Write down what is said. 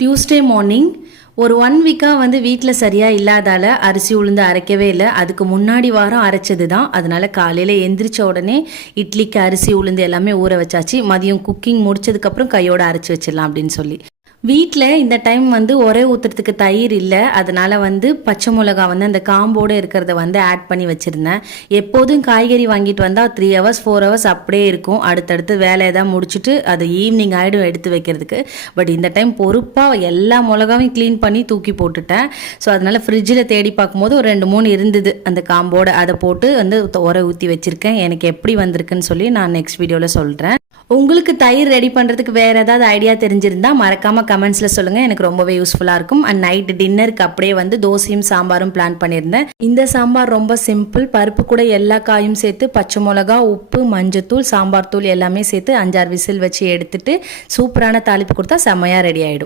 Tuesday morning ஒரு 1 வீக்காக வந்து வீட்டில் சரியாக இல்லாதால அரிசி உளுந்து அரைக்கவே இல்லை. அதுக்கு முன்னாடி வாரம் அரைச்சது தான். அதனால காலையில் எந்திரிச்ச உடனே இட்லிக்கு அரிசி உளுந்து எல்லாமே ஊற வச்சாச்சு. மதியம் குக்கிங் முடிச்சதுக்கப்புறம் கையோடு அரைச்சி வச்சிடலாம் அப்படின்னு சொல்லி. வீட்டில் இந்த டைம் வந்து ஒரே ஊற்றுறதுக்கு தயிர் இல்லை. அதனால் வந்து பச்சை மிளகா வந்து அந்த காம்போடு இருக்கிறத வந்து ஆட் பண்ணி வச்சுருந்தேன். எப்போதும் காய்கறி வாங்கிட்டு வந்தால் 3 hours 4 hours அப்படியே இருக்கும். அடுத்தடுத்து வேலையை தான் முடிச்சுட்டு அது ஈவினிங் ஆகிடும் எடுத்து வைக்கிறதுக்கு. பட் இந்த டைம் பொறுப்பாக எல்லா மிளகாவையும் க்ளீன் பண்ணி தூக்கி போட்டுட்டேன். ஸோ அதனால் ஃப்ரிட்ஜில் தேடி பார்க்கும்போது ஒரு 2-3 இருந்தது அந்த காம்போடு. அதை போட்டு வந்து உர ஊற்றி வச்சுருக்கேன். எனக்கு எப்படி வந்திருக்குன்னு சொல்லி நான் நெக்ஸ்ட் வீடியோவில் சொல்கிறேன். உங்களுக்கு தயிர் ரெடி பண்ணுறதுக்கு வேறு ஏதாவது ஐடியா தெரிஞ்சிருந்தால் மறக்காமல் கமெண்ட்ஸில் சொல்லுங்கள். எனக்கு ரொம்பவே யூஸ்ஃபுல்லாக இருக்கும். அண்ட் நைட்டு டின்னருக்கு அப்படியே வந்து தோசையும் சாம்பாரும் பிளான் பண்ணியிருந்தேன். இந்த சாம்பார் ரொம்ப சிம்பிள். பருப்பு கூட எல்லா காயும் சேர்த்து பச்சை மிளகா, உப்பு, மஞ்சத்தூள், சாம்பார் தூள் எல்லாமே சேர்த்து 5-6 விசில் வச்சு எடுத்துட்டு சூப்பரான தாளிப்பு கொடுத்தா செம்மையாக ரெடி ஆகிடும்.